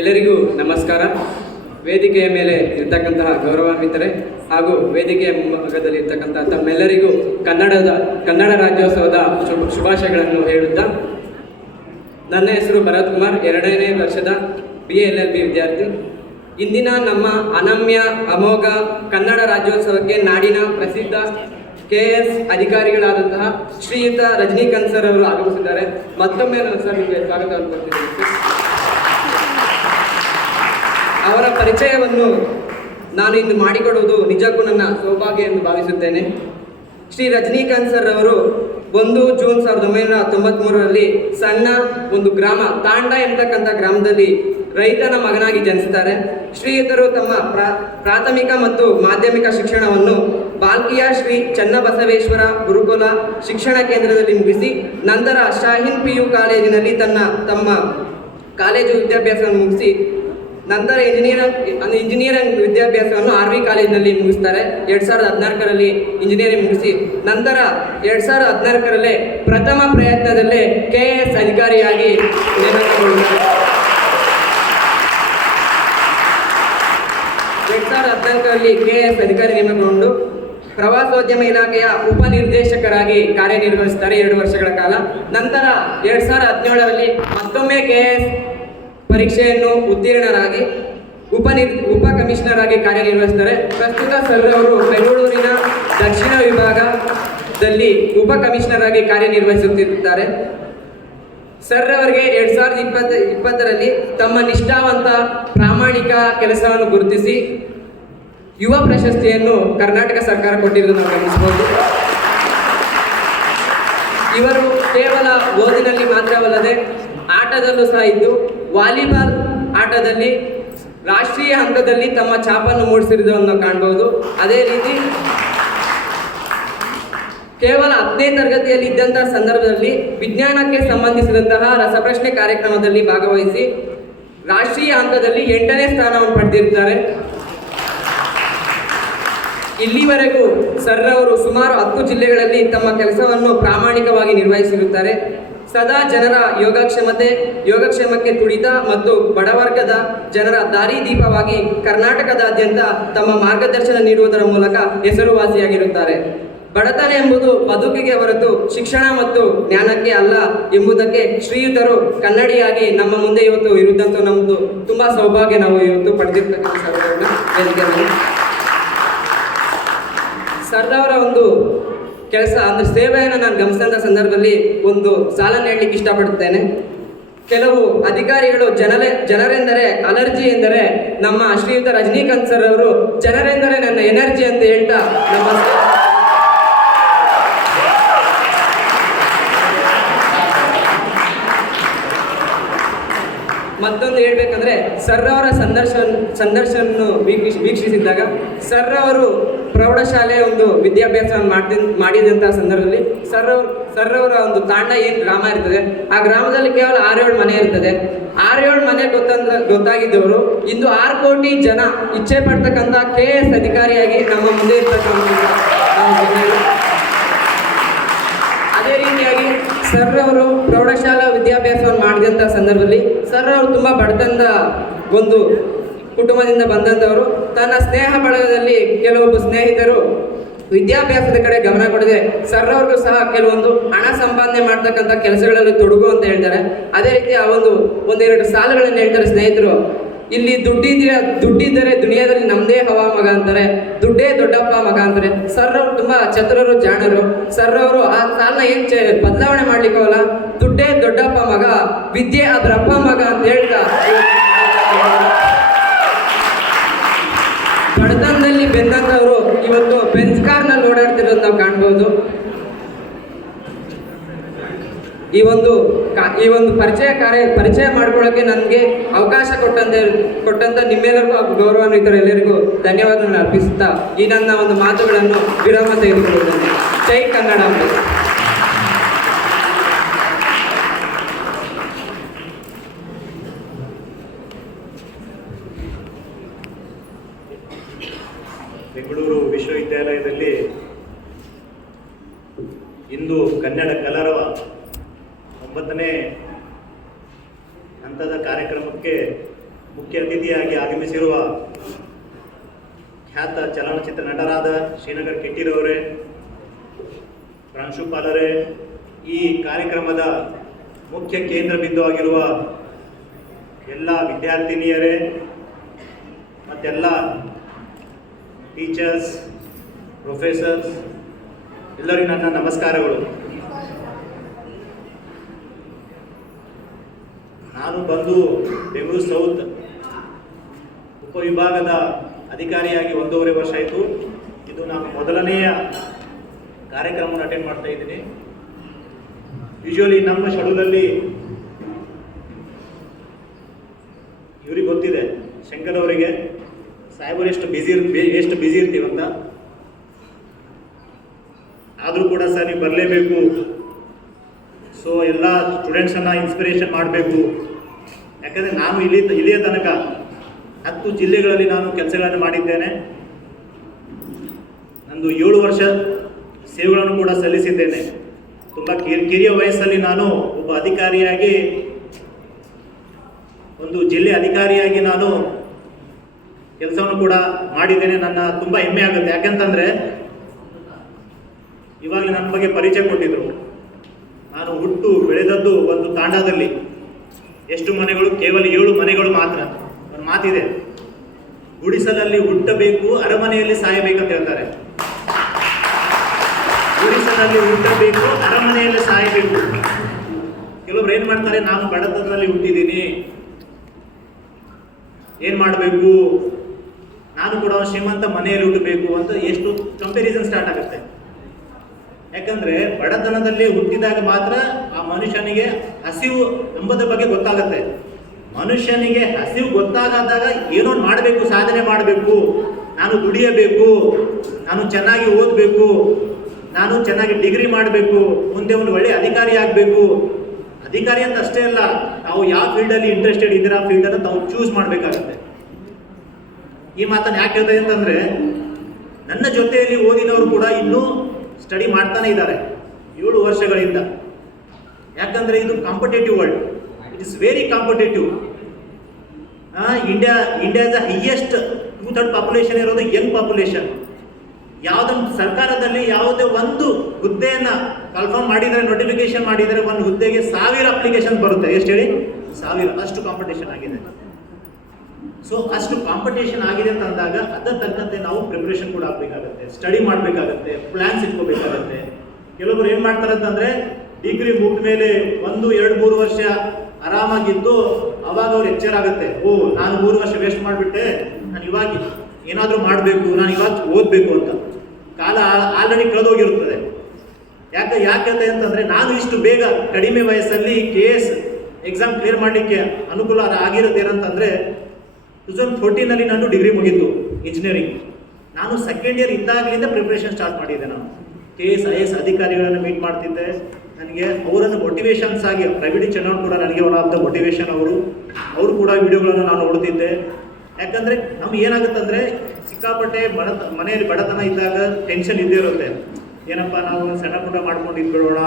ಎಲ್ಲರಿಗೂ ನಮಸ್ಕಾರ. ವೇದಿಕೆಯ ಮೇಲೆ ಇರ್ತಕ್ಕಂತಹ ಗೌರವಾನ್ವಿತರೆ ಹಾಗೂ ವೇದಿಕೆಯ ಮುಂಭಾಗದಲ್ಲಿ ಇರ್ತಕ್ಕಂತಹ ತಮ್ಮೆಲ್ಲರಿಗೂ ಕನ್ನಡ ರಾಜ್ಯೋತ್ಸವದ ಶುಭಾಶಯಗಳನ್ನು ಹೇಳುತ್ತಾ, ನನ್ನ ಹೆಸರು ಭರತ್ ಕುಮಾರ್, 2ನೇ ವರ್ಷದ BA LLB ವಿದ್ಯಾರ್ಥಿ. ಇಂದಿನ ನಮ್ಮ ಅನಮ್ಯ ಅಮೋಘ ಕನ್ನಡ ರಾಜ್ಯೋತ್ಸವಕ್ಕೆ ನಾಡಿನ ಪ್ರಸಿದ್ಧ KS ಅಧಿಕಾರಿಗಳಾದಂತಹ ಶ್ರೀಯುತ ರಜನಿಕಾಂತ್ ಸರ್ ಅವರು ಆಗಮಿಸಿದ್ದಾರೆ. ಮತ್ತೊಮ್ಮೆ ನಾನು ಸರ್ ನಿಮಗೆ ಸ್ವಾಗತವನ್ನು ಕೊಡ್ತಿದ್ದೀನಿ. ಅವರ ಪರಿಚಯವನ್ನು ನಾನು ಇಂದು ಮಾಡಿಕೊಡುವುದು ನಿಜಕ್ಕೂ ನನ್ನ ಸೌಭಾಗ್ಯ ಎಂದು ಭಾವಿಸುತ್ತೇನೆ. ಶ್ರೀ ರಜನಿಕಾಂತ್ ಸರ್ ಅವರು 1 ಜೂನ್ 1993ರಲ್ಲಿ ಸಣ್ಣ ಒಂದು ಗ್ರಾಮ ತಾಂಡ ಎಂಬತಕ್ಕಂಥ ಗ್ರಾಮದಲ್ಲಿ ರೈತನ ಮಗನಾಗಿ ಜನಿಸುತ್ತಾರೆ. ಶ್ರೀಯುತರು ತಮ್ಮ ಪ್ರಾಥಮಿಕ ಮತ್ತು ಮಾಧ್ಯಮಿಕ ಶಿಕ್ಷಣವನ್ನು ಬಾಲ್ಕಿಯ ಶ್ರೀ ಚನ್ನಬಸವೇಶ್ವರ ಗುರುಕುಲ ಶಿಕ್ಷಣ ಕೇಂದ್ರದಲ್ಲಿ ಮುಗಿಸಿ ನಂತರ ಶಾಹೀನ್ PU ಕಾಲೇಜಿನಲ್ಲಿ ತಮ್ಮ ಕಾಲೇಜು ವಿದ್ಯಾಭ್ಯಾಸವನ್ನು ಮುಗಿಸಿ ನಂತರ ಇಂಜಿನಿಯರಿಂಗ್ ವಿದ್ಯಾಭ್ಯಾಸವನ್ನು RV ಕಾಲೇಜಿನಲ್ಲಿ ಮುಗಿಸ್ತಾರೆ. 2014ರಲ್ಲಿ ಇಂಜಿನಿಯರಿಂಗ್ ಮುಗಿಸಿ ನಂತರ 2014ರಲ್ಲೇ ಪ್ರಥಮ ಪ್ರಯತ್ನದಲ್ಲೇ KS ಅಧಿಕಾರಿಯಾಗಿ ನೇಮಕಗೊಳ್ಳುತ್ತಾರೆ. 2014ರಲ್ಲಿ KS ಅಧಿಕಾರಿ ನೇಮಕಗೊಂಡು ಪ್ರವಾಸೋದ್ಯಮ ಇಲಾಖೆಯ ಉಪನಿರ್ದೇಶಕರಾಗಿ ಕಾರ್ಯನಿರ್ವಹಿಸುತ್ತಾರೆ 2 ವರ್ಷಗಳ ಕಾಲ. ನಂತರ 2017ರಲ್ಲಿ ಮತ್ತೊಮ್ಮೆ KS ಪರೀಕ್ಷೆಯನ್ನು ಉತ್ತೀರ್ಣರಾಗಿ ಉಪ ಕಮಿಷನರ್ ಆಗಿ ಕಾರ್ಯನಿರ್ವಹಿಸುತ್ತಾರೆ. ಪ್ರಸ್ತುತ ಸರ್ ಅವರು ಬೆಂಗಳೂರಿನ ದಕ್ಷಿಣ ವಿಭಾಗದಲ್ಲಿ ಉಪ ಕಮಿಷನರ್ ಆಗಿ ಕಾರ್ಯನಿರ್ವಹಿಸುತ್ತಿದ್ದಾರೆ. ಸರ್ ಅವರಿಗೆ 2020ರಲ್ಲಿ ತಮ್ಮ ನಿಷ್ಠಾವಂತ ಪ್ರಾಮಾಣಿಕ ಕೆಲಸವನ್ನು ಗುರುತಿಸಿ ಯುವ ಪ್ರಶಸ್ತಿಯನ್ನು ಕರ್ನಾಟಕ ಸರ್ಕಾರ ಕೊಟ್ಟಿರುವುದು ನಾವು ಗಮನಿಸಬಹುದು. ಇವರು ಕೇವಲ ಓದಿನಲ್ಲಿ ಮಾತ್ರವಲ್ಲದೆ ಆಟದಲ್ಲೂ ಸಹ ಇದ್ದು ವಾಲಿಬಾಲ್ ಆಟದಲ್ಲಿ ರಾಷ್ಟ್ರೀಯ ಹಂತದಲ್ಲಿ ತಮ್ಮ ಛಾಪನ್ನು ಮೂಡಿಸಿರುವುದನ್ನು ಕಾಣಬಹುದು. ಅದೇ ರೀತಿ ಕೇವಲ 10ನೇ ತರಗತಿಯಲ್ಲಿ ಇದ್ದಂತಹ ಸಂದರ್ಭದಲ್ಲಿ ವಿಜ್ಞಾನಕ್ಕೆ ಸಂಬಂಧಿಸಿದಂತಹ ರಸಪ್ರಶ್ನೆ ಕಾರ್ಯಕ್ರಮದಲ್ಲಿ ಭಾಗವಹಿಸಿ ರಾಷ್ಟ್ರೀಯ ಹಂತದಲ್ಲಿ 8ನೇ ಸ್ಥಾನವನ್ನು ಪಡೆದಿರುತ್ತಾರೆ. ಇಲ್ಲಿವರೆಗೂ ಸರ್ ಅವರು ಸುಮಾರು 10 ಜಿಲ್ಲೆಗಳಲ್ಲಿ ತಮ್ಮ ಕೆಲಸವನ್ನು ಪ್ರಾಮಾಣಿಕವಾಗಿ ನಿರ್ವಹಿಸಿರುತ್ತಾರೆ. ಸದಾ ಜನರ ಯೋಗಕ್ಷೇಮಕ್ಕೆ ತುಡಿತ ಮತ್ತು ಬಡವರ್ಗದ ಜನರ ದಾರಿದೀಪವಾಗಿ ಕರ್ನಾಟಕದಾದ್ಯಂತ ತಮ್ಮ ಮಾರ್ಗದರ್ಶನ ನೀಡುವುದರ ಮೂಲಕ ಹೆಸರುವಾಸಿಯಾಗಿರುತ್ತಾರೆ. ಬಡತನ ಎಂಬುದು ಬದುಕಿಗೆ ಹೊರತು ಶಿಕ್ಷಣ ಮತ್ತು ಜ್ಞಾನಕ್ಕೆ ಅಲ್ಲ ಎಂಬುದಕ್ಕೆ ಶ್ರೀಯುತರು ಕನ್ನಡಿಯಾಗಿ ನಮ್ಮ ಮುಂದೆ ಇವತ್ತು ಇರುವುದಂತೂ ನಮ್ಮದು ತುಂಬ ಸೌಭಾಗ್ಯ. ನಾವು ಇವತ್ತು ಪಡೆದಿರ್ತಕ್ಕಂಥ ಸರ್ ಅವರ ಒಂದು ಕೆಲಸ ಅಂದರೆ ಸೇವೆಯನ್ನು ನಾನು ಗಮನಿಸಿದ ಸಂದರ್ಭದಲ್ಲಿ ಒಂದು ಸಾಲನ್ನು ಹೇಳಲಿಕ್ಕೆ ಇಷ್ಟಪಡುತ್ತೇನೆ. ಕೆಲವು ಅಧಿಕಾರಿಗಳು ಜನರೆಂದರೆ ಅಲರ್ಜಿ ಎಂದರೆ ನಮ್ಮ ಶ್ರೀಯುತ ರಜನಿಕಾಂತ್ ಸರ್ ಅವರು ಜನರೆಂದರೆ ನನ್ನ ಎನರ್ಜಿ ಅಂತ ಹೇಳ್ತಾ ನಮ್ಮ ಮತ್ತೊಂದು ಹೇಳ್ಬೇಕಂದ್ರೆ ಸರ್ ಅವರ ಸಂದರ್ಶನ ವೀಕ್ಷಿಸಿದ್ದಾಗ ಸರ್ ಅವರು ಪ್ರೌಢಶಾಲೆಯ ಒಂದು ವಿದ್ಯಾಭ್ಯಾಸವನ್ನು ಮಾಡಿದಂತಹ ಸಂದರ್ಭದಲ್ಲಿ ಸರ್ ಅವರ ಒಂದು ತಾಂಡ ಏನು ಗ್ರಾಮ ಇರ್ತದೆ, ಆ ಗ್ರಾಮದಲ್ಲಿ ಕೇವಲ 6-7 ಮನೆ ಇರ್ತದೆ. 6-7 ಮನೆ ಗೊತ್ತಾಗಿದ್ದವರು ಇಂದು 6 ಕೋಟಿ ಜನ ಇಚ್ಛೆ ಪಡ್ತಕ್ಕಂಥ KS ಅಧಿಕಾರಿಯಾಗಿ ನಮ್ಮ ಮುಂದೆ ಇರ್ತಕ್ಕಂಥ. ಅದೇ ರೀತಿಯಾಗಿ ಸರ್ ಅವರು ಪ್ರೌಢಶಾಲಾ ವಿದ್ಯಾಭ್ಯಾಸವನ್ನು ಮಾಡಿದಂಥ ಸಂದರ್ಭದಲ್ಲಿ ಸರ್ ಅವರು ತುಂಬ ಬಡತನದ ಒಂದು ಕುಟುಂಬದಿಂದ ಬಂದಂಥವರು. ತನ್ನ ಸ್ನೇಹ ಬಳಗದಲ್ಲಿ ಕೆಲವೊಬ್ಬ ಸ್ನೇಹಿತರು ವಿದ್ಯಾಭ್ಯಾಸದ ಕಡೆ ಗಮನ ಕೊಡದೆ ಸರ್ ಅವ್ರಿಗೂ ಸಹ ಕೆಲವೊಂದು ಹಣ ಸಂಪಾದನೆ ಮಾಡ್ತಕ್ಕಂಥ ಕೆಲಸಗಳಲ್ಲಿ ತೊಡಗು ಅಂತ ಹೇಳ್ತಾರೆ. ಅದೇ ರೀತಿ ಆ ಒಂದೆರಡು ಸಾಲುಗಳನ್ನು ಹೇಳ್ತಾರೆ ಸ್ನೇಹಿತರು. ಇಲ್ಲಿ ದುಡ್ಡಿದ್ದರೆ ದುನಿಯಾದಲ್ಲಿ ನಮ್ಮದೇ ಹವಾ ಮಗ ಅಂತಾರೆ, ದುಡ್ಡೇ ದೊಡ್ಡಪ್ಪ ಮಗ ಅಂತಾರೆ. ಸರ್ ಅವರು ತುಂಬ ಚತುರರು, ಜಾಣರು. ಸರ್ ಅವರು ಆ ಸಾಲನ್ನ ಏನು ಬದಲಾವಣೆ ಮಾಡ್ಲಿಕ್ಕವಲ್ಲ, ದುಡ್ಡೇ ದೊಡ್ಡಪ್ಪ ಮಗ, ವಿದ್ಯೆ ಅದ್ರಪ್ಪ ಮಗ ಅಂತ ಹೇಳ್ತಾ ಬಡತನದಲ್ಲಿ ಬೆಂದಂಥವರು ಇವತ್ತು ಬೆಂಚ್ ಕಾರ್ನಲ್ಲಿ ಓಡಾಡ್ತಿರೋದು ನಾವು ಕಾಣ್ಬೋದು. ಈ ಒಂದು ಪರಿಚಯ ಮಾಡ್ಕೊಳ್ಳೋಕೆ ನನಗೆ ಅವಕಾಶ ಕೊಟ್ಟಂತ ನಿಮ್ಮೆಲ್ಲರಿಗೂ ಹಾಗೂ ಗೌರವಾನ್ವಿತರು ಎಲ್ಲರಿಗೂ ಧನ್ಯವಾದಗಳನ್ನು ಅರ್ಪಿಸುತ್ತಾ ಈ ನನ್ನ ಒಂದು ಮಾತುಗಳನ್ನು ವಿರಾಮ ತೆಗೆದುಕೊಳ್ಳುತ್ತೇನೆ. ಜೈ ಕನ್ನಡ. ಬೆಂಗಳೂರು ವಿಶ್ವವಿದ್ಯಾಲಯದಲ್ಲಿ ಇಂದು ಕನ್ನಡ ಕಲರವ 9ನೇ ಹಂತದ ಕಾರ್ಯಕ್ರಮಕ್ಕೆ ಮುಖ್ಯ ಅತಿಥಿಯಾಗಿ ಆಗಮಿಸಿರುವ ಖ್ಯಾತ ಚಲನಚಿತ್ರ ನಟರಾದ ಶ್ರೀನಗರ್ ಕಿಟ್ಟಿರವರೇ, ಪ್ರಾಂಶುಪಾಲರೇ, ಈ ಕಾರ್ಯಕ್ರಮದ ಮುಖ್ಯ ಕೇಂದ್ರ ಬಿಂದು ಆಗಿರುವ ಎಲ್ಲ ವಿದ್ಯಾರ್ಥಿನಿಯರೇ ಮತ್ತೆಲ್ಲ ಟೀಚರ್ಸ್, ಪ್ರೊಫೆಸರ್ಸ್, ಎಲ್ಲರಿಗೂ ನನ್ನ ನಮಸ್ಕಾರಗಳು. ನಾನು ಬಂದು ಬೆಂಗಳೂರು ಸೌತ್ ಉಪವಿಭಾಗದ ಅಧಿಕಾರಿಯಾಗಿ 1.5 ವರ್ಷ ಆಯಿತು. ಇದು ನಾನು ಮೊದಲನೆಯ ಕಾರ್ಯಕ್ರಮವನ್ನು ಅಟೆಂಡ್ ಮಾಡ್ತಾ ಇದ್ದೀನಿ. ಯೂಶುವಲಿ ನಮ್ಮ ಶೆಡ್ಯೂಲಲ್ಲಿ ಇವ್ರಿಗೆ ಗೊತ್ತಿದೆ, ಶಂಕರ್ ಅವರಿಗೆ, ಸಾಹೇಬರು ಎಷ್ಟು ಬ್ಯುಸಿ ಇರ್ತೀವಂತ. ಆದರೂ ಕೂಡ ಸರ್ ನೀವು ಬರಲೇಬೇಕು. ಸೊ ಎಲ್ಲ ಸ್ಟೂಡೆಂಟ್ಸನ್ನು ಇನ್ಸ್ಪಿರೇಷನ್ ಮಾಡಬೇಕು. ಯಾಕಂದರೆ ನಾನು ಇಲ್ಲಿಯ ತನಕ 10 ಜಿಲ್ಲೆಗಳಲ್ಲಿ ನಾನು ಕೆಲಸಗಳನ್ನು ಮಾಡಿದ್ದೇನೆ. ನಂದು 7 ವರ್ಷ ಸೇವೆಗಳನ್ನು ಕೂಡ ಸಲ್ಲಿಸಿದ್ದೇನೆ. ತುಂಬ ಕಿರಿಯ ವಯಸ್ಸಲ್ಲಿ ನಾನು ಒಬ್ಬ ಅಧಿಕಾರಿಯಾಗಿ, ಒಂದು ಜಿಲ್ಲೆ ಅಧಿಕಾರಿಯಾಗಿ ನಾನು ಕೆಲಸವನ್ನು ಕೂಡ ಮಾಡಿದ್ದೇನೆ. ನನ್ನ ತುಂಬ ಹೆಮ್ಮೆ ಆಗುತ್ತೆ. ಯಾಕೆಂತಂದರೆ ಇವಾಗಲೇ ನನ್ನ ಬಗ್ಗೆ ಪರಿಚಯ ಕೊಟ್ಟಿದ್ರು. ನಾನು ಹುಟ್ಟು ಬೆಳೆದದ್ದು ಒಂದು ತಾಂಡಾದಲ್ಲಿ. ಎಷ್ಟು ಮನೆಗಳು? ಕೇವಲ 7 ಮನೆಗಳು ಮಾತ್ರ. ಒಂದು ಮಾತಿದೆ, ಗುಡಿಸಲಲ್ಲಿ ಹುಟ್ಟಬೇಕು, ಅರಮನೆಯಲ್ಲಿ ಸಾಯಬೇಕಂತ ಹೇಳ್ತಾರೆ. ಗುಡಿಸಲಲ್ಲಿ ಹುಟ್ಟಬೇಕು, ಅರಮನೆಯಲ್ಲಿ ಸಾಯಬೇಕು. ಕೆಲವೊಬ್ರು ಏನು ಮಾಡ್ತಾರೆ, ನಾನು ಬಡತನದಲ್ಲಿ ಹುಟ್ಟಿದ್ದೀನಿ, ಏನು ಮಾಡಬೇಕು, ನಾನು ಕೂಡ ಶ್ರೀಮಂತ ಮನೆಯಲ್ಲಿ ಹುಟ್ಟಬೇಕು ಅಂತ ಎಷ್ಟು ಕಂಪ್ಯಾರಿಸನ್ ಸ್ಟಾರ್ಟ್ ಆಗುತ್ತೆ. ಯಾಕಂದರೆ ಬಡತನದಲ್ಲಿ ಹುಟ್ಟಿದಾಗ ಮಾತ್ರ ಆ ಮನುಷ್ಯನಿಗೆ ಹಸಿವು ಎಂಬುದರ ಬಗ್ಗೆ ಗೊತ್ತಾಗುತ್ತೆ. ಮನುಷ್ಯನಿಗೆ ಹಸಿವು ಗೊತ್ತಾಗದಾಗ ಏನೋ ಮಾಡಬೇಕು, ಸಾಧನೆ ಮಾಡಬೇಕು, ನಾನು ದುಡಿಯಬೇಕು, ನಾನು ಚೆನ್ನಾಗಿ ಓದಬೇಕು, ನಾನು ಚೆನ್ನಾಗಿ ಡಿಗ್ರಿ ಮಾಡಬೇಕು, ಮುಂದೆ ಒಂದು ಒಳ್ಳೆಯ ಅಧಿಕಾರಿ ಆಗಬೇಕು. ಅಧಿಕಾರಿ ಅಂತ ಅಷ್ಟೇ ಅಲ್ಲ, ತಾವು ಯಾವ ಫೀಲ್ಡಲ್ಲಿ ಇಂಟ್ರೆಸ್ಟೆಡ್ ಇದ್ದೀರಾ ಆ ಫೀಲ್ಡನ್ನು ತಾವು ಚೂಸ್ ಮಾಡಬೇಕಾಗುತ್ತೆ. ಈ ಮಾತನ್ನು ಯಾಕೆ ಹೇಳ್ತಾ ಅಂತಂದರೆ, ನನ್ನ ಜೊತೆಯಲ್ಲಿ ಓದಿದವರು ಕೂಡ ಇನ್ನೂ ಸ್ಟಡಿ ಮಾಡ್ತಾನೆ ಇದ್ದಾರೆ 7 ವರ್ಷಗಳಿಂದ. ಯಾಕಂದರೆ ಇದು competitive world, it is very competitive. India is the highest 2/3 population ಇರೋದು ಯಂಗ್ ಪಾಪ್ಯುಲೇಷನ್. ಯಾವುದೊಂದು ಸರ್ಕಾರದಲ್ಲಿ ಯಾವುದೇ ಒಂದು ಹುದ್ದೆಯನ್ನು ಕನ್ಫರ್ಮ್ ಮಾಡಿದರೆ, ನೋಟಿಫಿಕೇಶನ್ ಮಾಡಿದರೆ, ಒಂದು ಹುದ್ದೆಗೆ 1000 ಅಪ್ಲಿಕೇಶನ್ ಬರುತ್ತೆ. ಎಷ್ಟು ಹೇಳಿ? 1000. ಅಷ್ಟು ಕಾಂಪಿಟೇಷನ್ ಆಗಿದೆ. ಸೊ ಅಷ್ಟು ಕಾಂಪಿಟೇಷನ್ ಆಗಿದೆ ಅಂತ ಅಂದಾಗ ಅದರ ತಕ್ಕಂತೆ ನಾವು ಪ್ರಿಪ್ರೇಷನ್ ಕೂಡ ಆಗಬೇಕಾಗುತ್ತೆ, ಸ್ಟಡಿ ಮಾಡಬೇಕಾಗತ್ತೆ, ಪ್ಲ್ಯಾನ್ಸ್ ಇಟ್ಕೋಬೇಕಾಗತ್ತೆ. ಕೆಲವರು ಏನು ಮಾಡ್ತಾರೆ ಅಂತಂದರೆ, ಡಿಗ್ರಿ ಮುಗಿದ ಮೇಲೆ 1, 2, 3 ವರ್ಷ ಆರಾಮಾಗಿದ್ದು ಅವಾಗ ಅವ್ರು ಎಚ್ಚರ ಆಗುತ್ತೆ, ಓ ನಾನು 3 ವರ್ಷ ವೇಸ್ಟ್ ಮಾಡಿಬಿಟ್ಟೆ, ನಾನು ಇವಾಗ ಏನಾದರೂ ಮಾಡಬೇಕು, ನಾನು ಇವಾಗ ಓದಬೇಕು ಅಂತ. ಕಾಲ ಆಲ್ರೆಡಿ ಕಳೆದೋಗಿರುತ್ತದೆ. ಯಾಕೆ ಹೇಳ್ತೇನೆ ಅಂತಂದರೆ, ನಾನು ಇಷ್ಟು ಬೇಗ ಕಡಿಮೆ ವಯಸ್ಸಲ್ಲಿ KS ಎಕ್ಸಾಮ್ ಕ್ಲಿಯರ್ ಮಾಡಲಿಕ್ಕೆ ಅನುಕೂಲ ಆಗಿರೋದು ಏನಂತಂದರೆ, 2014 ನಾನು ಡಿಗ್ರಿ ಮುಗೀತು ಇಂಜಿನಿಯರಿಂಗ್. ನಾನು ಸೆಕೆಂಡ್ ಇಯರ್ ಇದ್ದಾಗಲಿಂದ ಪ್ರಿಪ್ರೇಷನ್ ಸ್ಟಾರ್ಟ್ ಮಾಡಿದ್ದೆ. ನಾನು KS IAS ಅಧಿಕಾರಿಗಳನ್ನು ಮೀಟ್ ಮಾಡ್ತಿದ್ದೆ. ನನಗೆ ಅವರನ್ನು ಮೋಟಿವೇಶನ್ಸ್ ಆಗಿ, ಪ್ರವೀಣ್ ಚನ್ನವ್ರು ಕೂಡ ನನಗೆ ಒನ್ ಆಫ್ ದ ಮೋಟಿವೇಶನ್. ಅವರು ಕೂಡ ವಿಡಿಯೋಗಳನ್ನು ನಾನು ನೋಡ್ತಿದ್ದೆ. ಯಾಕಂದರೆ ನಮ್ಗೆ ಏನಾಗುತ್ತಂದರೆ, ಸಿಕ್ಕಾಪಟ್ಟೆ ಮನೆಯಲ್ಲಿ ಬಡತನ ಇದ್ದಾಗ ಟೆನ್ಷನ್ ಇದ್ದೇ ಇರುತ್ತೆ. ಏನಪ್ಪ ನಾವು ಸಣ್ಣ ಪುಟ್ಟ ಮಾಡ್ಕೊಂಡು ಇದ್ಬಿಡೋಣ,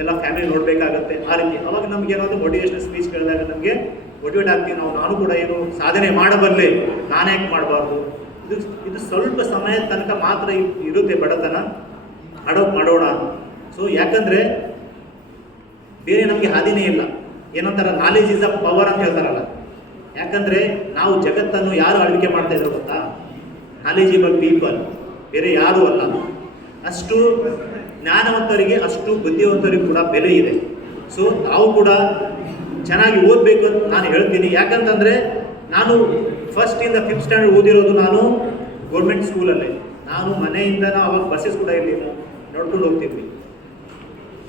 ಎಲ್ಲ ಫ್ಯಾಮಿಲಿ ನೋಡಬೇಕಾಗತ್ತೆ ಆ ರೀತಿ. ಅವಾಗ ನಮ್ಗೆ ಏನಾದರೂ ಮೋಟಿವೇಶನಲ್ ಸ್ಪೀಚ್ ಕೇಳಿದಾಗ ನಮಗೆ ಮೋಟಿವೇಟ್ ಆಗ್ತೀವಿ. ನಾನು ಕೂಡ ಏನು ಸಾಧನೆ ಮಾಡಬಲ್ಲೆ, ನಾನು ಯಾಕೆ ಮಾಡಬಾರ್ದು. ಇದು ಸ್ವಲ್ಪ ಸಮಯ ತನಕ ಮಾತ್ರ ಇರುತ್ತೆ ಬಡತನ, ಮಾಡೋಣ. ಸೊ ಯಾಕಂದರೆ ಬೇರೆ ನಮಗೆ ಹಾದಿನೇ ಇಲ್ಲ. ಏನಂತಾರ, ನಾಲೆಜ್ ಇಸ್ ಅ ಪವರ್ ಅಂತ ಹೇಳ್ತಾರಲ್ಲ. ಯಾಕಂದರೆ ನಾವು ಜಗತ್ತನ್ನು ಯಾರು ಆಳ್ವಿಕೆ ಮಾಡ್ತಾ ಇದ್ರು ಗೊತ್ತಾ? ನಾಲೆಜಿಬಲ್ ಪೀಪಲ್, ಬೇರೆ ಯಾರೂ ಅಲ್ಲ. ಅಷ್ಟು ಜ್ಞಾನವಂತರಿಗೆ, ಅಷ್ಟು ಬುದ್ಧಿವಂತರಿಗೆ ಕೂಡ ಬೆಲೆ ಇದೆ. ಸೊ ನಾವು ಕೂಡ ಚೆನ್ನಾಗಿ ಓದಬೇಕು ಅಂತ ನಾನು ಹೇಳ್ತೀನಿ. ಯಾಕಂತಂದರೆ ನಾನು 1st ಇಂದ 5th ಸ್ಟ್ಯಾಂಡರ್ಡ್ ಓದಿರೋದು ನಾನು ಗೌರ್ಮೆಂಟ್ ಸ್ಕೂಲಲ್ಲೇ. ನಾನು ಮನೆಯಿಂದ ಅವಾಗ ಬಸ್ಸಸ್ ಕೂಡ ಇರಲಿಲ್ಲ, ನೋಡ್ಕೊಂಡು ಹೋಗ್ತಿದ್ವಿ.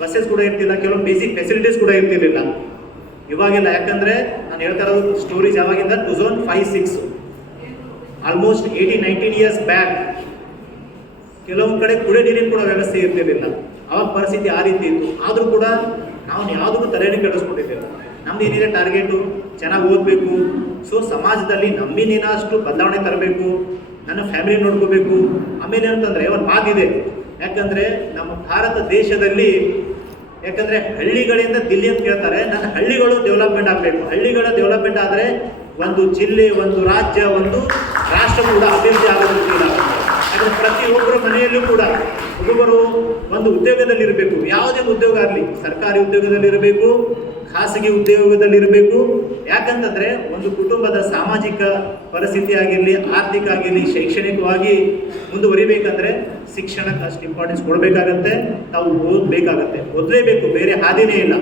ಬಸ್ಸಸ್ ಕೂಡ ಇರ್ತಿಲ್ಲ, ಕೆಲವು ಬೇಸಿಕ್ ಫೆಸಿಲಿಟೀಸ್ ಕೂಡ ಇರ್ತಿರ್ಲಿಲ್ಲ. ಇವಾಗೆಲ್ಲ ಯಾಕಂದರೆ ನಾನು ಹೇಳ್ತಾ ಇರೋದು ಸ್ಟೋರೀಸ್ ಯಾವಾಗಿಂದ 2005-06, ಆಲ್ಮೋಸ್ಟ್ 18-19 ಇಯರ್ಸ್ ಬ್ಯಾಕ್. ಕೆಲವೊಂದು ಕಡೆ ಕುಡಿಯೋ ನೀರಿನ ಕೂಡ ವ್ಯವಸ್ಥೆ ಇರ್ತಿರ್ಲಿಲ್ಲ. ಅವಾಗ ಪರಿಸ್ಥಿತಿ ಆ ರೀತಿ ಇತ್ತು. ಆದರೂ ಕೂಡ ನಾವು ಯಾವುದಕ್ಕೂ ತಲೆನೇ ಕೆಡಿಸ್ಕೊಂಡಿದ್ದೇವೆ. ನಮ್ದು ಏನಿದೆ ಟಾರ್ಗೆಟು, ಚೆನ್ನಾಗಿ ಓದಬೇಕು. ಸೊ ಸಮಾಜದಲ್ಲಿ ನಮ್ಮಿನೇನ ಅಷ್ಟು ಬದಲಾವಣೆ ತರಬೇಕು, ನನ್ನ ಫ್ಯಾಮಿಲಿ ನೋಡ್ಕೋಬೇಕು. ಆಮೇಲೆ ಅಂತಂದರೆ ಒಂದು ಮಾತಿದೆ, ಯಾಕಂದರೆ ನಮ್ಮ ಭಾರತ ದೇಶದಲ್ಲಿ ಯಾಕಂದರೆ ಹಳ್ಳಿಗಳಿಂದ ದಿಲ್ಲಿ ಅಂತ ಕೇಳ್ತಾರೆ, ನನ್ನ ಹಳ್ಳಿಗಳು ಡೆವಲಪ್ಮೆಂಟ್ ಆಗಬೇಕು. ಹಳ್ಳಿಗಳ ಡೆವಲಪ್ಮೆಂಟ್ ಆದರೆ ಒಂದು ಜಿಲ್ಲೆ, ಒಂದು ರಾಜ್ಯ, ಒಂದು ರಾಷ್ಟ್ರ ಕೂಡ ಅಭಿವೃದ್ಧಿ ಆಗೋದಿಲ್ಲ. ಯಾಕಂದರೆ ಪ್ರತಿಯೊಬ್ಬರ ಮನೆಯಲ್ಲೂ ಕೂಡ ಹುಡುಗರು ಒಂದು ಉದ್ಯೋಗದಲ್ಲಿರಬೇಕು. ಯಾವುದೇ ಉದ್ಯೋಗ ಆಗಲಿ, ಸರ್ಕಾರಿ ಉದ್ಯೋಗದಲ್ಲಿರಬೇಕು, ಖಾಸಗಿ ಉದ್ಯೋಗದಲ್ಲಿರಬೇಕು. ಯಾಕಂತಂದರೆ ಒಂದು ಕುಟುಂಬದ ಸಾಮಾಜಿಕ ಪರಿಸ್ಥಿತಿ ಆಗಿರಲಿ, ಆರ್ಥಿಕ ಆಗಿರಲಿ, ಶೈಕ್ಷಣಿಕವಾಗಿ ಮುಂದುವರಿಬೇಕಂದ್ರೆ ಶಿಕ್ಷಣಕ್ಕೆ ಅಷ್ಟು ಇಂಪಾರ್ಟೆನ್ಸ್ ಕೊಡಬೇಕಾಗತ್ತೆ. ತಾವು ಓದಬೇಕಾಗತ್ತೆ, ಓದಲೇಬೇಕು, ಬೇರೆ ಹಾದಿನೇ ಇಲ್ಲ.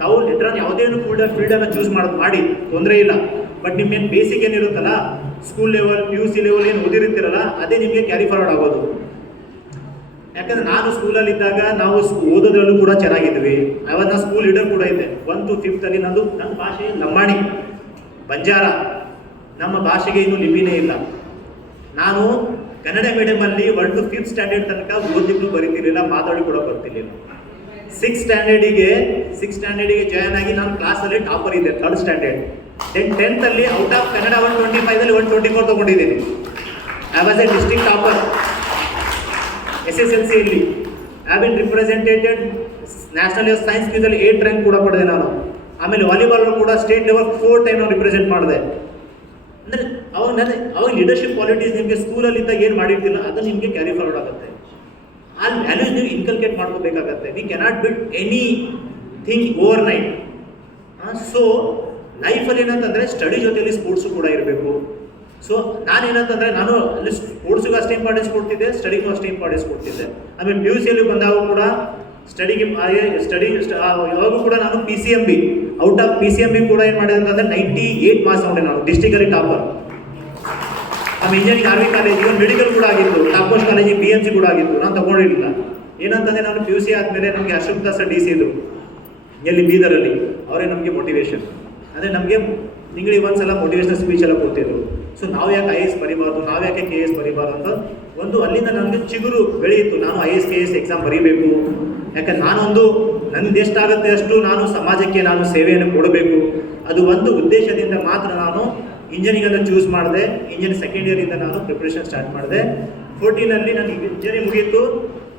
ತಾವು ಲೆಟ್ರನ್ ಯಾವುದೇನು ಕೂಡ ಫೀಲ್ಡನ್ನು ಚೂಸ್ ಮಾಡಿ ತೊಂದರೆ ಇಲ್ಲ. ಬಟ್ ನಿಮ್ಗೇನು ಬೇಸಿಕ್ ಏನಿರುತ್ತಲ್ಲ, ಸ್ಕೂಲ್ ಲೆವೆಲ್, PUC ಲೆವೆಲ್ ಏನು ಓದಿರ್ತೀರಲ್ಲ, ಅದೇ ನಿಮಗೆ ಕ್ಯಾರಿ ಫಾರ್ವರ್ಡ್ ಆಗೋದು. ಯಾಕಂದರೆ ನಾನು ಸ್ಕೂಲಲ್ಲಿದ್ದಾಗ ನಾವು ಓದೋದ್ರಲ್ಲೂ ಕೂಡ ಚೆನ್ನಾಗಿದ್ವಿ. ಅವಾಗ ನಾನು ಸ್ಕೂಲ್ ಲೀಡರ್ ಕೂಡ ಇದ್ದೆ. 1 to 5th ನನ್ನ ಭಾಷೆ ಲಂಬಾಣಿ, ಬಂಜಾರ. ನಮ್ಮ ಭಾಷೆಗೆ ಇನ್ನೂ ಲಿಪಿನೇ ಇಲ್ಲ. ನಾನು ಕನ್ನಡ ಮೀಡಿಯಮಲ್ಲಿ 1 to 5th ಸ್ಟ್ಯಾಂಡರ್ಡ್ ತನಕ ಓದಿದ್ದು ಬರೀತಿರ್ಲಿಲ್ಲ, ಮಾತಾಡಿ ಕೂಡ ಬರ್ತಿರ್ಲಿಲ್ಲ. 6th ಸ್ಟ್ಯಾಂಡರ್ಡಿಗೆ ಜಾಯ್ನ್ ಆಗಿ ನಾನು ಕ್ಲಾಸಲ್ಲಿ ಟಾಪರ್ ಇದ್ದೆ, 3rd ಸ್ಟ್ಯಾಂಡರ್ಡ್. ದೆನ್ 10th ಅಲ್ಲಿ ಔಟ್ ಆಫ್ ಕನ್ನಡ 125 124 ತೊಗೊಂಡಿದ್ದೀನಿ. I was a district topper. SSLC ಅಲ್ಲಿ I been representated national science ಕ್ವಿಜಲ್ಲಿ 8th ರ್ಯಾಂಕ್ ಕೂಡ ಪಡೆದೆ ನಾನು. ಆಮೇಲೆ ವಾಲಿಬಾಲ್ ಕೂಡ ಸ್ಟೇಟ್ ಲೆವೆಲ್ 4 ಟೈಮ್ ನಾನು ರಿಪ್ರೆಸೆಂಟ್ ಮಾಡಿದೆ. ಅಂದರೆ ಅವಾಗ ಲೀಡರ್ಶಿಪ್ ಕ್ವಾಲಿಟೀಸ್ ನಿಮಗೆ ಸ್ಕೂಲಲ್ಲಿದ್ದಾಗ ಏನು ಮಾಡಿರ್ತಿಲ್ಲ, ಅದು ನಿಮಗೆ ಕ್ಯಾರಿ ಫಾರ್ವರ್ಡ್ ಆಗುತ್ತೆ. ಆ ವ್ಯಾಲ್ಯೂಸ್ ನೀವು ಇನ್ಕಲ್ಕೇಟ್ ಮಾಡ್ಕೋಬೇಕಾಗತ್ತೆ. We cannot build any thing over night. So ಲೈಫಲ್ಲಿ ಏನಂತಂದರೆ ಸ್ಟಡಿ ಜೊತೆಯಲ್ಲಿ ಸ್ಪೋರ್ಟ್ಸು ಕೂಡ ಇರಬೇಕು. ಸೊ ನಾನೇನಂತಂದರೆ ನಾನು ಅಲ್ಲಿ ಸ್ಪೋರ್ಟ್ಸಿಗೂ ಅಷ್ಟೇ ಇಂಪಾರ್ಟೆನ್ಸ್ ಕೊಡ್ತಿದ್ದೆ, ಸ್ಟಡಿಗೂ ಅಷ್ಟೇ ಇಂಪಾರ್ಟೆನ್ಸ್ ಕೊಡ್ತಿದ್ದೆ. ಆಮೇಲೆ PUCಯಲ್ಲಿ ಬಂದಾಗ ಕೂಡ ಯಾವಾಗೂ ಕೂಡ ನಾನು PCMB, ಔಟ್ ಆಫ್ PCMB ಕೂಡ ಏನು ಮಾಡಿದೆ ಅಂತಂದರೆ 98 ಮಾರ್ಕ್ಸ್ ತೊಗೊಂಡೆ ನಾನು, ಡಿಸ್ಟ್ರಿಕ್ಟಲ್ಲಿ ಟಾಪರ್. ನಮ್ಮ ಇಂಜಿನಿಯರಿಂಗ್ ಆರ್ಮಿ ಕಾಲೇಜಿಗೆ ಮೆಡಿಕಲ್ ಕೂಡ ಆಗಿತ್ತು, ಟಾಪ್ ಮೋಸ್ಟ್ ಕಾಲೇಜಿಗೆ BMC ಕೂಡ ಆಗಿತ್ತು. ನಾನು ತೊಗೊಂಡಿರಲಿಲ್ಲ. ಏನಂತಂದರೆ ನಾನು PUC ಆದಮೇಲೆ ನಮಗೆ ಅಶೋಕ್ ದಾಸ್ DC ಇದ್ದರು ಎಲ್ಲಿ ಬೀದರಲ್ಲಿ. ಅವರೇ ನಮಗೆ ಮೋಟಿವೇಶನ್, ಅಂದರೆ ನಮಗೆ ತಿಂಗಳಿಗೆ ಒಂದ್ಸಲ ಮೋಟಿವೇಶನಲ್ ಸ್ಪೀಚ್ ಎಲ್ಲ ಕೊಡ್ತಿದ್ರು. ಸೊ ನಾವು ಯಾಕೆ IAS ಬರೀಬಾರ್ದು, ನಾವು ಯಾಕೆ KS ಬರೀಬಾರ್ದು ಅಂತ ಒಂದು ಅಲ್ಲಿಂದ ನನಗೆ ಚಿಗುರು ಬೆಳೆಯಿತು. ನಾನು IAS KS ಎಕ್ಸಾಮ್ ಬರೀಬೇಕು. ಯಾಕಂದ್ರೆ ನನಗೆ ಎಷ್ಟಾಗುತ್ತೆ ಅಷ್ಟು ನಾನು ಸಮಾಜಕ್ಕೆ ನಾನು ಸೇವೆಯನ್ನು ಕೊಡಬೇಕು. ಅದು ಒಂದು ಉದ್ದೇಶದಿಂದ ಮಾತ್ರ ನಾನು ಇಂಜಿನಿಯರಿಂಗನ್ನು ಚೂಸ್ ಮಾಡಿದೆ. ಇಂಜಿನಿಯರಿಂಗ್ ಸೆಕೆಂಡ್ ಇಯರಿಂದ ನಾನು ಪ್ರಿಪ್ರೇಷನ್ ಸ್ಟಾರ್ಟ್ ಮಾಡಿದೆ. 14ನಲ್ಲಿ ನನಗೆ ಇಂಜಿನಿಯರಿಂಗ್ ಮುಗೀತು.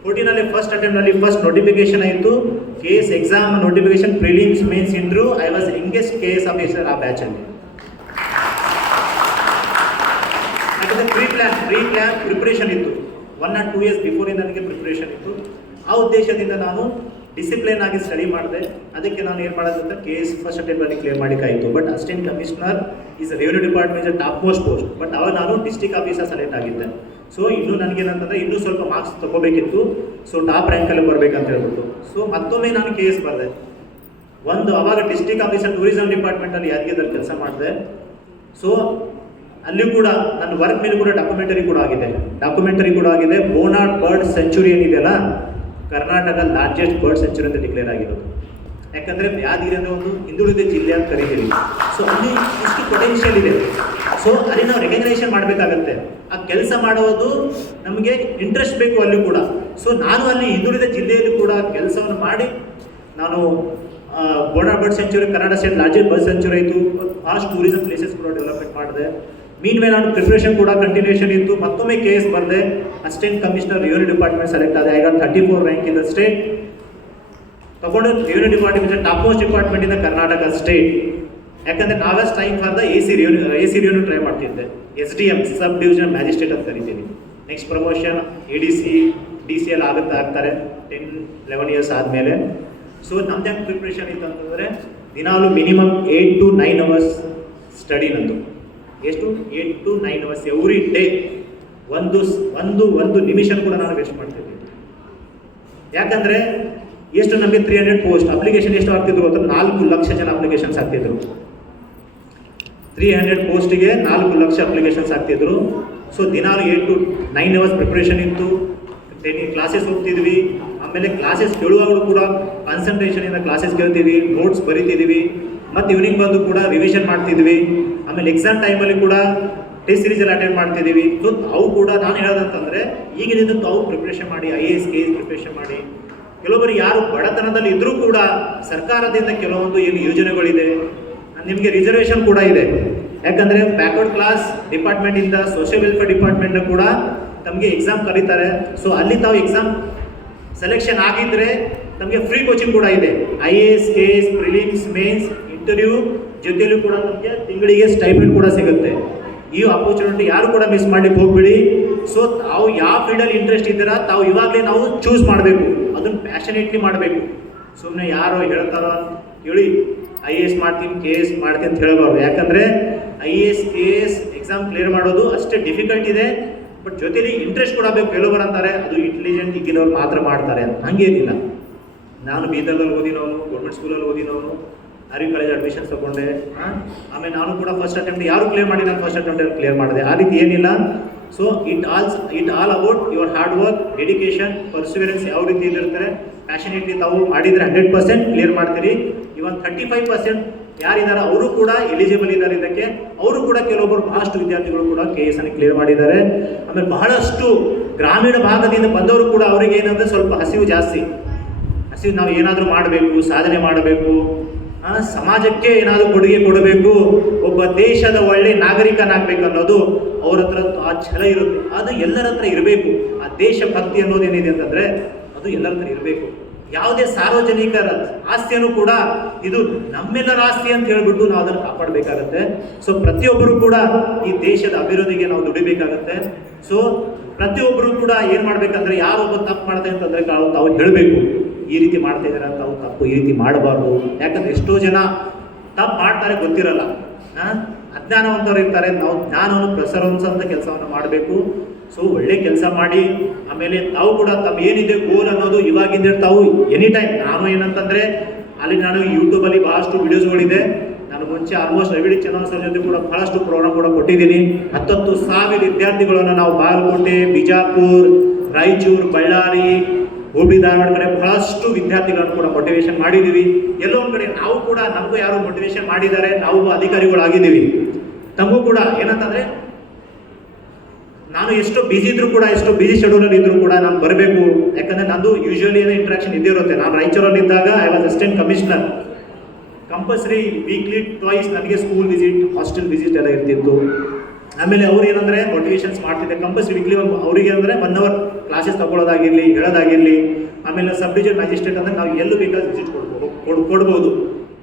14ನಲ್ಲಿ ಫಸ್ಟ್ ಅಟೆಂಪ್ಟ್ನಲ್ಲಿ ಫಸ್ಟ್ ನೋಟಿಫಿಕೇಶನ್ ಆಯಿತು. KS exam notification, prelims, mains interview. I was youngest KS officer ಆ ಬ್ಯಾಚಲ್ಲಿ. ಯಾಕಂದರೆ ಪ್ರೀ ಪ್ಲ್ಯಾನ್ ಪ್ರಿಪ್ರೇಷನ್ ಇತ್ತು. 1 or 2 years ಬಿಫೋರಿಂದ ನನಗೆ ಪ್ರಿಪ್ರೇಷನ್ ಇತ್ತು. ಆ ಉದ್ದೇಶದಿಂದ ನಾನು ಡಿಸಿಪ್ಲಿನ್ ಆಗಿ ಸ್ಟಡಿ ಮಾಡಿದೆ. ಅದಕ್ಕೆ ನಾನು ಏನು ಮಾಡೋದಂತ KS ಫಸ್ಟ್ ಅಟೆಂಪ್ಟಲ್ಲಿ ಕ್ಲಿಯರ್ ಮಾಡಿಕಾಯಿತು. But assistant commissioner is revenue department top most post. But ಅವಾಗ ನಾನು ಡಿಸ್ಟ್ರಿಕ್ಟ್ ಆಫೀಸರ್ ಸೆಲೆಕ್ಟ್ ಆಗಿದ್ದೆ. ಸೊ ಇನ್ನೂ ನನಗೇನಂತಂದರೆ ಇನ್ನೂ ಸ್ವಲ್ಪ ಮಾರ್ಕ್ಸ್ ತೊಗೋಬೇಕಿತ್ತು. ಸೊ ಟಾಪ್ ರ್ಯಾಂಕಲ್ಲಿ ಬರಬೇಕಂತ ಹೇಳ್ಬಿಟ್ಟು ಸೊ ಮತ್ತೊಮ್ಮೆ ನಾನು KS ಬರೆದೆ. ಅವಾಗ ಡಿಸ್ಟ್ರಿಕ್ಟ್ ಆಫೀಸರ್ ಟೂರಿಸಂ ಡಿಪಾರ್ಟ್ಮೆಂಟಲ್ಲಿ ಯಾದಗಿರಿಯಲ್ಲಿ ಕೆಲಸ ಮಾಡಿದೆ. ಸೊ ಅಲ್ಲಿ ಕೂಡ ನನ್ನ ವರ್ಕ್ ಮೇಲೆ ಕೂಡ ಡಾಕ್ಯುಮೆಂಟರಿ ಕೂಡ ಆಗಿದೆ. ಬೋನಾಡ್ ಬರ್ಡ್ ಸೆಂಚುರಿ ಏನಿದೆಯಲ್ಲ, ಕರ್ನಾಟಕ ಲಾರ್ಜೆಸ್ಟ್ ಬರ್ಡ್ ಸೆಂಚುರಿ ಅಂತ ಡಿಕ್ಲೇರ್ ಆಗಿರೋದು. ಯಾಕಂದರೆ ಯಾದಗಿರಿ ಅಂದರೆ ಒಂದು ಹಿಂದುಳಿದ ಜಿಲ್ಲೆ ಅಂತ ಕರೀತೀವಿ. ಸೊ ಅಲ್ಲಿ ಇಷ್ಟು ಪೊಟೆನ್ಷಿಯಲ್ ಇದೆ. ಸೊ ಅಲ್ಲಿ ನಾವು ರೆಕಗ್ನೈಸೇಷನ್ ಮಾಡಬೇಕಾಗತ್ತೆ. ಆ ಕೆಲಸ ಮಾಡೋದು ನಮಗೆ ಇಂಟ್ರೆಸ್ಟ್ ಬೇಕು ಅಲ್ಲಿ ಕೂಡ. ಸೊ ನಾನು ಅಲ್ಲಿ ಹಿಂದುಳಿದ ಜಿಲ್ಲೆಯಲ್ಲಿ ಕೂಡ ಕೆಲಸವನ್ನು ಮಾಡಿ ನಾನು Bonal bird sanctuary, Karnataka state largest bird sanctuary ಆಯಿತು. ಫಾಸ್ಟ್ ಟೂರಿಸಂ ಪ್ಲೇಸಸ್ ಕೂಡ ಡೆವಲಪ್ಮೆಂಟ್ ಮಾಡಿದೆ. ಮೀನ್ ಮೇಲೆ ನಾನು ಪ್ರಿಪ್ರೇಷನ್ ಕೂಡ ಕಂಟಿನ್ಯೂಷನ್ ಇತ್ತು. ಮತ್ತೊಮ್ಮೆ KS ಬರೆದೆ. Assistant commissioner revenue department select ಆದೆ. I got 34 rank in the state. ತಗೊಂಡು revenue department top most department in the Karnataka state. ಯಾಕಂದರೆ ನಾವೇ time for the AC revenue try ಮಾಡ್ತಿದ್ದೆ. SDM ಸಬ್ ಡಿವಿಷನಲ್ ಮ್ಯಾಜಿಸ್ಟ್ರೇಟ್ ಅಂತ ಕರಿತೀನಿ. ನೆಕ್ಸ್ಟ್ ಪ್ರಮೋಷನ್ ADC DCL ಆಗ್ತಾರೆ 10-11 years ಆದಮೇಲೆ. So ನಮ್ದು ಹೆಂಗೆ ಪ್ರಿಪ್ರೇಷನ್ ಇತ್ತು ಅಂತಂದರೆ ದಿನಾಲು ಮಿನಿಮಮ್ 8 to 9 ಅವರ್ಸ್ ಸ್ಟಡಿ ನಂದು. ಎಷ್ಟು 8 to 9 ಅವರ್ಸ್ ಎವ್ರಿ ಡೇ. ಒಂದು ನಿಮಿಷ ಕೂಡ ನಾನು ವೇಸ್ಟ್ ಮಾಡ್ತಿದ್ದೆ. ಯಾಕಂದರೆ ಎಷ್ಟು ನಮಗೆ 300 ಪೋಸ್ಟ್ ಅಪ್ಲಿಕೇಶನ್ ಎಷ್ಟು ಆಗ್ತಿದ್ರು ಅಂತ 4 ಲಕ್ಷ ಜನ ಅಪ್ಲಿಕೇಶನ್ಸ್ ಆಗ್ತಿದ್ರು. 300 ಪೋಸ್ಟಿಗೆ 4 ಲಕ್ಷ ಅಪ್ಲಿಕೇಶನ್ಸ್ ಆಗ್ತಿದ್ರು. ಸೊ ದಿನಾಲು 8 to 9 ಅವರ್ಸ್ ಪ್ರಿಪ್ರೇಷನ್ ಇತ್ತು. ಕ್ಲಾಸಸ್ ಹೋಗ್ತಿದ್ವಿ. ಆಮೇಲೆ ಕ್ಲಾಸಸ್ ಕೇಳುವಾಗಲೂ ಕೂಡ ಕಾನ್ಸಂಟ್ರೇಷನಿಂದ ಕ್ಲಾಸಸ್ ಕೇಳ್ತೀವಿ, ನೋಟ್ಸ್ ಬರಿತಿದ್ದೀವಿ. ಮತ್ತು ಈವ್ನಿಂಗ್ ಬಂದು ಕೂಡ ರಿವಿಷನ್ ಮಾಡ್ತಿದ್ವಿ. ಆಮೇಲೆ ಎಕ್ಸಾಮ್ ಟೈಮಲ್ಲಿ ಕೂಡ ಟೆಸ್ಟ್ ಸೀರೀಸಲ್ಲಿ ಅಟೆಂಡ್ ಮಾಡ್ತಿದ್ದೀವಿ. ಸೊ ಅವು ಕೂಡ ನಾನು ಹೇಳೋದಂತಂದರೆ ಈಗಿನಿಂದ ತಾವು ಪ್ರಿಪ್ರೇಷನ್ ಮಾಡಿ, IAS KS ಪ್ರಿಪ್ರೇಷನ್ ಮಾಡಿ. ಕೆಲವೊಬ್ಬರು ಯಾರು ಬಡತನದಲ್ಲಿ ಇದ್ದರೂ ಕೂಡ ಸರ್ಕಾರದಿಂದ ಕೆಲವೊಂದು ಏನು ಯೋಜನೆಗಳಿದೆ, ನಿಮಗೆ ರಿಸರ್ವೇಷನ್ ಕೂಡ ಇದೆ. ಯಾಕಂದರೆ ಬ್ಯಾಕ್ವರ್ಡ್ ಕ್ಲಾಸ್ ಡಿಪಾರ್ಟ್ಮೆಂಟಿಂದ ಸೋಷಿಯಲ್ ವೆಲ್ಫೇರ್ ಡಿಪಾರ್ಟ್ಮೆಂಟ್ನ ಕೂಡ ತಮಗೆ ಎಕ್ಸಾಮ್ ಕರೀತಾರೆ. ಸೊ ಅಲ್ಲಿ ತಾವು ಎಕ್ಸಾಮ್ ಸೆಲೆಕ್ಷನ್ ಆಗಿದ್ದರೆ ನಮಗೆ ಫ್ರೀ ಕೋಚಿಂಗ್ ಕೂಡ ಇದೆ. IAS, KS, prelims, mains, interview ಜೊತೆಯಲ್ಲೂ ಕೂಡ ನಮಗೆ ತಿಂಗಳಿಗೆ ಸ್ಟೈಪೆಂಡ್ ಕೂಡ ಸಿಗುತ್ತೆ. ಈ ಆಪರ್ಚುನಿಟಿ ಯಾರು ಕೂಡ ಮಿಸ್ ಮಾಡ್ಲಿಕ್ಕೆ ಹೋಗ್ಬೇಡಿ. ಸೊ ತಾವು ಯಾವ ಫೀಲ್ಡಲ್ಲಿ ಇಂಟ್ರೆಸ್ಟ್ ಇದ್ದೀರಾ ತಾವು ಇವಾಗಲೇ ನಾವು ಚೂಸ್ ಮಾಡಬೇಕು, ಅದನ್ನು ಪ್ಯಾಷನೇಟ್ಲಿ ಮಾಡಬೇಕು. ಸುಮ್ಮನೆ ಯಾರೋ ಹೇಳ್ತಾರೋ ಅಂತ ಹೇಳಿ IAS ಮಾಡ್ತೀನಿ KS ಮಾಡ್ತೀನಿ ಅಂತ ಹೇಳಬಾರ್ದು. ಯಾಕಂದರೆ IAS KS ಎಕ್ಸಾಮ್ ಕ್ಲಿಯರ್ ಮಾಡೋದು ಅಷ್ಟೇ ಡಿಫಿಕಲ್ಟ್ ಇದೆ, ಬಟ್ ಜೊತೆಲಿ ಇಂಟ್ರೆಸ್ಟ್ ಕೂಡ ಬೇಕು. ಕೆಲವರು ಅಂತಾರೆ ಅದು ಇಂಟೆಲಿಜೆಂಟ್ ಈಗಿನವ್ರು ಮಾತ್ರ ಮಾಡ್ತಾರೆ ಅಂತ. ಹಂಗೇನಿಲ್ಲ. ನಾನು ಬೀದರ್ದಲ್ಲಿ ಓದಿನವನು, ಗೌರ್ಮೆಂಟ್ ಸ್ಕೂಲಲ್ಲಿ ಓದಿನವನು, ಆರ್ವಿ ಕಾಲೇಜ್ ಅಡ್ಮಿಷನ್ಸ್ ತೊಗೊಂಡೆ. ಆಮೇಲೆ ನಾನು ಕೂಡ ಫಸ್ಟ್ ಅಟೆಂಪ್ಟ್ ಯಾರು ಕ್ಲಿಯರ್ ಮಾಡಿ ನಾನು ಫಸ್ಟ್ ಅಟೆಂಪ್ಟಲ್ಲಿ ಕ್ಲಿಯರ್ ಮಾಡಿದೆ. ಆ ರೀತಿ ಏನಿಲ್ಲ. So it all about your hard work, dedication, perseverance ಯಾವ ರೀತಿ ಇದಿರ್ತಾರೆ. ಪ್ಯಾಷನೇಟ್ಲಿ ತಾವು ಮಾಡಿದರೆ 100% ಕ್ಲಿಯರ್ ಮಾಡ್ತೀರಿ. ಇವನ್ 35% ಯಾರಿದ್ದಾರೆ ಅವರು ಕೂಡ ಎಲಿಜಿಬಲ್ ಇದ್ದಾರೆ ಇದಕ್ಕೆ. ಅವರು ಕೂಡ ಕೆಲವೊಬ್ಬರು ಬಹಳಷ್ಟು ವಿದ್ಯಾರ್ಥಿಗಳು ಕೂಡ KS ಅನ್ನು ಕ್ಲಿಯರ್ ಮಾಡಿದ್ದಾರೆ. ಆಮೇಲೆ ಬಹಳಷ್ಟು ಗ್ರಾಮೀಣ ಭಾಗದಿಂದ ಬಂದವರು ಕೂಡ ಅವರಿಗೆ ಏನಂದರೆ ಸ್ವಲ್ಪ ಹಸಿವು ಜಾಸ್ತಿ. ಹಸಿವು ನಾವು ಏನಾದರೂ ಮಾಡಬೇಕು, ಸಾಧನೆ ಮಾಡಬೇಕು, ಸಮಾಜಕ್ಕೆ ಏನಾದರೂ ಕೊಡುಗೆ ಕೊಡಬೇಕು, ಒಬ್ಬ ದೇಶದ ಒಳ್ಳೆ ನಾಗರಿಕನಾಗಬೇಕು ಅನ್ನೋದು ಅವ್ರ ಹತ್ರ ಆ ಛಲ ಇರುತ್ತೆ. ಅದು ಎಲ್ಲರ ಹತ್ರ ಇರಬೇಕು. ಆ ದೇಶಭಕ್ತಿ ಅನ್ನೋದೇನಿದೆ ಅಂತಂದರೆ ಅದು ಎಲ್ಲರ ಹತ್ರ ಇರಬೇಕು. ಯಾವುದೇ ಸಾರ್ವಜನಿಕರ ಆಸ್ತಿಯನ್ನು ಕೂಡ ಇದು ನಮ್ಮೆಲ್ಲರ ಆಸ್ತಿ ಅಂತ ಹೇಳ್ಬಿಟ್ಟು ನಾವು ಅದನ್ನು ಕಾಪಾಡಬೇಕಾಗತ್ತೆ. ಸೊ ಪ್ರತಿಯೊಬ್ಬರು ಕೂಡ ಈ ದೇಶದ ಅಭಿವೃದ್ಧಿಗೆ ನಾವು ದುಡಿಬೇಕಾಗತ್ತೆ. ಸೊ ಪ್ರತಿಯೊಬ್ಬರು ಕೂಡ ಏನು ಮಾಡಬೇಕಂದ್ರೆ ಯಾರೊಬ್ಬ ತಪ್ಪು ಮಾಡ್ತಾರೆ ಅಂತಂದರೆ ತಾವು ಹೇಳಬೇಕು, ಈ ರೀತಿ ಮಾಡ್ತಾ ಇದ್ದಾರೆ ಅಂತ. ತಾವು ತಪ್ಪು ಈ ರೀತಿ ಮಾಡಬಾರ್ದು. ಯಾಕಂದರೆ ಎಷ್ಟೋ ಜನ ತಪ್ಪು ಮಾಡ್ತಾರೆ ಗೊತ್ತಿರಲ್ಲ, ಅಜ್ಞಾನವಂತರು ಇರ್ತಾರೆ. ನಾವು ಜ್ಞಾನವನ್ನು ಪ್ರಸರಿಸುವಂಥ ಕೆಲಸವನ್ನು ಮಾಡಬೇಕು. ಸೊ ಒಳ್ಳೆ ಕೆಲಸ ಮಾಡಿ ಆಮೇಲೆ ತಾವು ಕೂಡ ತಮ್ಮ ಏನಿದೆ ಗೋಲ್ ಅನ್ನೋದು ಇವಾಗಿಂದ ತಾವು ಎನಿ ಟೈಮ್. ನಾನು ಏನಂತಂದರೆ ಅಲ್ಲಿ ನಾನು ಯೂಟ್ಯೂಬಲ್ಲಿ ಭಾಳಷ್ಟು ವಿಡಿಯೋಸ್ಗಳಿದೆ. ನಾನು ಮುಂಚೆ ಆಲ್ಮೋಸ್ಟ್ ರವಿಡಿ ಚಾನಲ್ ಸರ್ ಜೊತೆ ಕೂಡ ಭಾಳಷ್ಟು ಪ್ರೋಗ್ರಾಮ್ ಕೂಡ ಕೊಟ್ಟಿದ್ದೀನಿ. 10,000 ವಿದ್ಯಾರ್ಥಿಗಳನ್ನು ನಾವು ಬಾಗಲಕೋಟೆ, ಬಿಜಾಪುರ, ರಾಯಚೂರು, ಬಳ್ಳಾರಿ, ಹುಬ್ಳಿ, ಧಾರವಾಡ ಕಡೆ ಬಹಳಷ್ಟು ವಿದ್ಯಾರ್ಥಿಗಳನ್ನು ಕೂಡ ಮೋಟಿವೇಶನ್ ಮಾಡಿದ್ದೀವಿ. ಎಲ್ಲೋ ಒಂದು ಕಡೆ ನಾವು ಕೂಡ ನಮಗೂ ಯಾರು ಮೋಟಿವೇಶನ್ ಮಾಡಿದ್ದಾರೆ, ನಾವು ಅಧಿಕಾರಿಗಳಾಗಿದ್ದೀವಿ. ತಮಗೂ ಕೂಡ ಏನಂತಂದರೆ ನಾನು ಎಷ್ಟು ಬಿಸಿ ಇದ್ರೂ ಕೂಡ, ಎಷ್ಟು ಬಿಸಿ ಶೆಡ್ಯೂಲಲ್ಲಿ ಇದ್ರೂ ಕೂಡ ನಾನು ಬರಬೇಕು. ಯಾಕಂದರೆ ನಂದು ಯೂಶುವಲಿ ಏನೋ ಇಂಟ್ರಾಕ್ಷನ್ ಇದ್ದೇ ಇರುತ್ತೆ. ನಾನು ರಾಯಚೂರಲ್ಲಿದ್ದಾಗ I was assistant commissioner. Compulsory weekly twice ನನಗೆ ಸ್ಕೂಲ್ ವಿಸಿಟ್, ಹಾಸ್ಟೆಲ್ ವಿಸಿಟ್ ಎಲ್ಲ ಇರ್ತಿತ್ತು. ಆಮೇಲೆ ಅವ್ರು ಏನಂದರೆ ಮೋಟಿವೇಶನ್ಸ್ ಮಾಡ್ತಿದ್ದೆ ಕಂಪಲ್ಸರಿ ವೀಕ್ಲಿ. ಅವರಿಗೆ ಅಂದರೆ 1 hour ಕ್ಲಾಸಸ್ ತಗೊಳ್ಳೋದಾಗಿರಲಿ, ಹೇಳೋದಾಗಿರಲಿ. ಆಮೇಲೆ ಸಬ್ ಡಿವಿಷನ್ ಮ್ಯಾಜಿಸ್ಟ್ರೇಟ್ ಅಂದರೆ ನಾವು ಎಲ್ಲೂ ಬೇಕಾದ ವಿಸಿಟ್ ಕೊಡ್ಬೋದು.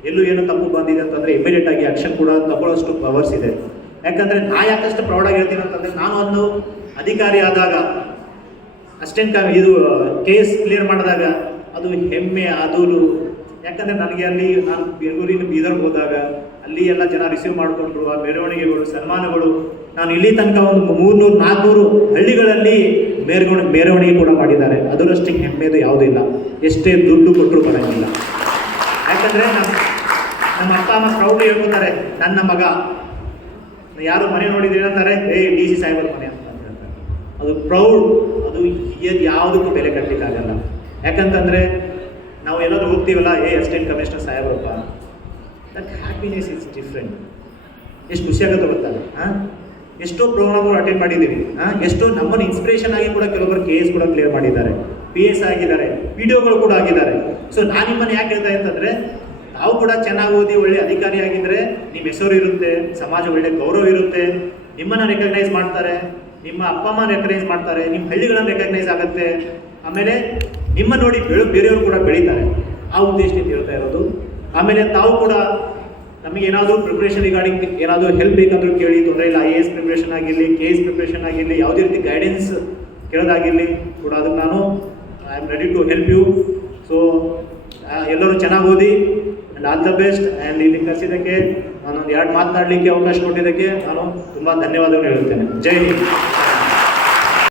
ಎಲ್ಲೂ ಏನೋ ತಪ್ಪು ಬಂದಿದೆ ಅಂತಂದರೆ ಇಮಿಡಿಯೇಟ್ ಆಗಿ ಆ್ಯಕ್ಷನ್ ಕೂಡ ತಗೊಳ್ಳೋಷ್ಟು ಪವರ್ಸ್ ಇದೆ. ಯಾಕಂದರೆ ನಾ ಯಾಕಷ್ಟು ಪ್ರೌಡಾಗಿ ಹೇಳ್ತೀನಿ ಅಂತಂದರೆ, ನಾನು ಒಂದು ಅಧಿಕಾರಿ ಆದಾಗ ಇದು ಕೇಸ್ ಕ್ಲಿಯರ್ ಮಾಡಿದಾಗ ಅದು ಹೆಮ್ಮೆ ಅದೂರು. ಯಾಕಂದರೆ ನನಗೆ ಅಲ್ಲಿ ನಾನು ಬೆಂಗಳೂರಿನ ಬೀದರ್ಗೆ ಹೋದಾಗ ಅಲ್ಲಿ ಎಲ್ಲ ಜನ ರಿಸೀವ್ ಮಾಡಿಕೊಂಡ್ರು. ಆ ಮೆರವಣಿಗೆಗಳು, ಸನ್ಮಾನಗಳು. ನಾನು ಇಲ್ಲಿ ತನಕ ಒಂದು 300-400 ಹಳ್ಳಿಗಳಲ್ಲಿ ಮೆರವಣಿಗೆ ಕೂಡ ಮಾಡಿದ್ದಾರೆ. ಅದರಷ್ಟು ಹೆಮ್ಮೆದು ಯಾವುದೂ ಇಲ್ಲ, ಎಷ್ಟೇ ದುಡ್ಡು ಕೊಟ್ಟರು ಬರೋಂಗಿಲ್ಲ. ಯಾಕಂದರೆ ನಮ್ಮ ಅಪ್ಪ ಅಮ್ಮ ಪ್ರೌಡ್ ಹೇಳ್ಕೊತಾರೆ, ನನ್ನ ಮಗ ಯಾರು ಮನೆ ನೋಡಿದ್ರೆ ಏನಂತಾರೆ, DC ಸಾಹೇಬರ ಮನೆ ಅಂತ ಹೇಳ್ತಾರೆ. ಅದು ಪ್ರೌಡ್, ಅದು ಯಾವುದಕ್ಕೂ ಬೆಲೆ ಕಟ್ಟಲಿಕ್ಕಾಗಲ್ಲ. ಯಾಕಂತಂದರೆ ನಾವು ಎಲ್ಲರೂ ಹೋಗ್ತೀವಲ್ಲ, ಅಸಿಸ್ಟೆಂಟ್ ಕಮಿಷನರ್ ಸಾಹೇಬರಪ್ಪ, ದಟ್ ಹ್ಯಾಪಿನೆಸ್ ಇಸ್ ಡಿಫ್ರೆಂಟ್. ಎಷ್ಟು ಖುಷಿಯಾಗುತ್ತೆ ಗೊತ್ತಲ್ಲ. ಎಷ್ಟೋ ಪ್ರೋಗ್ರಾಮ್ಗಳು ಅಟೆಂಡ್ ಮಾಡಿದ್ದೀವಿ. ಎಷ್ಟೋ ನಮ್ಮನ್ನು ಇನ್ಸ್ಪಿರೇಷನ್ ಆಗಿ ಕೂಡ ಕೆಲವೊಬ್ಬರು KS ಕೂಡ ಕ್ಲಿಯರ್ ಮಾಡಿದ್ದಾರೆ, PS ಆಗಿದ್ದಾರೆ, ವಿಡಿಯೋಗಳು ಕೂಡ ಆಗಿದ್ದಾರೆ. ಸೊ ನಾನು ನಿಮ್ಮನ್ನು ಯಾಕೆ ಹೇಳ್ತಾ ಅಂತಂದರೆ, ತಾವು ಕೂಡ ಚೆನ್ನಾಗಿ ಓದಿ ಒಳ್ಳೆ ಅಧಿಕಾರಿ ಆಗಿದ್ದರೆ ನಿಮ್ಮ ಹೆಸರು ಇರುತ್ತೆ, ಸಮಾಜ ಒಳ್ಳೆ ಗೌರವ ಇರುತ್ತೆ, ನಿಮ್ಮನ್ನು ರೆಕಗ್ನೈಸ್ ಮಾಡ್ತಾರೆ, ನಿಮ್ಮ ಅಪ್ಪ ಅಮ್ಮ ರೆಕಗ್ನೈಸ್ ಮಾಡ್ತಾರೆ, ನಿಮ್ಮ ಹಳ್ಳಿಗಳನ್ನು ರೆಕಗ್ನೈಸ್ ಆಗುತ್ತೆ. ಆಮೇಲೆ ನಿಮ್ಮ ನೋಡಿ ಬೇರೆಯವರು ಕೂಡ ಬೆಳೀತಾರೆ. ಆ ಉದ್ದೇಶದಿಂದ ಹೇಳ್ತಾ ಇರೋದು. ಆಮೇಲೆ ತಾವು ಕೂಡ ನಮಗೆ ಏನಾದರೂ ಪ್ರಿಪ್ರೇಷನ್ ರಿಗಾರ್ಡಿಂಗ್ ಏನಾದರೂ ಹೆಲ್ಪ್ ಬೇಕಂದ್ರೂ ಕೇಳಿ, ತೊಂದರೆ ಇಲ್ಲ. IAS ಪ್ರಿಪ್ರೇಷನ್ ಆಗಿರಲಿ, KS ಪ್ರಿಪ್ರೇಷನ್ ಆಗಿರಲಿ, ಯಾವುದೇ ರೀತಿ ಗೈಡೆನ್ಸ್ ಕೇಳೋದಾಗಿರಲಿ ಕೂಡ ಅದಕ್ಕೆ ನಾನು I am ready to help you. So ಎಲ್ಲರೂ ಚೆನ್ನಾಗಿ ಓದಿ and all the best. And ಇಲ್ಲಿ ಕಲಿಸಿದ್ದಕ್ಕೆ ನಾನೊಂದು 2 ಮಾತನಾಡಲಿಕ್ಕೆ ಅವಕಾಶ ಕೊಟ್ಟಿದ್ದಕ್ಕೆ ನಾನು ತುಂಬ ಧನ್ಯವಾದಗಳು ಹೇಳುತ್ತೇನೆ. ಜೈ ಹಿಂದ್.